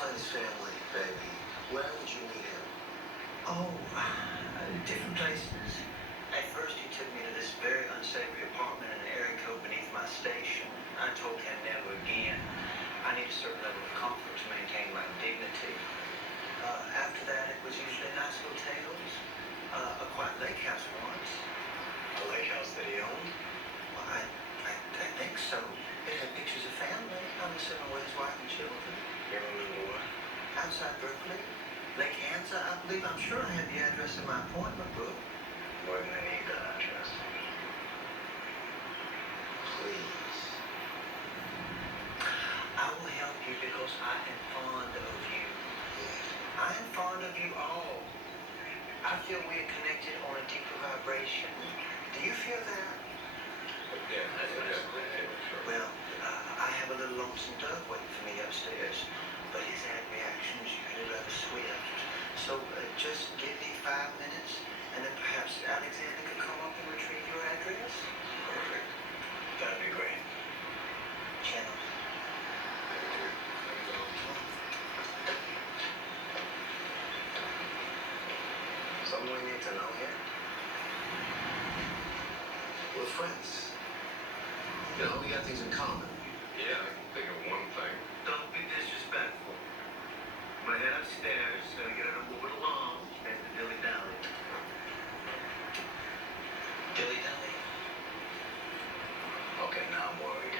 Flynn's family, baby. Where would you meet him? Oh, different places. At first, he took me to this very unsavory apartment in an area code beneath my station. I told him never again. I need a certain level of comfort to maintain my dignity. After that, it was usually nice hotels. A quiet lake house once. A lake house that he owned? Well, I think so. It had pictures of family. I'm assuming with his wife and children. You remember what? Outside Berkeley. Lake Anza, I believe. I'm sure I had the address in my appointment book. We're gonna need that address. Please. I will help you because I am fond of you. I am fond of you all. I feel we are connected on a deeper vibration. Do you feel that? Yeah, that's Well, I have a little lonesome dove waiting for me upstairs, but his ad reaction is usually rather swift. So just give me 5 minutes, and then perhaps Alexander could come up and retrieve your address. Perfect. That'd be great. Gentlemen. Something we need to know here? We're friends. You know, we got things in common. Yeah, I can think of one thing. Don't be disrespectful. I'm gonna head upstairs, gonna get an Uber along, and the Dilly Dally. Dilly Dally? Okay, now I'm worried.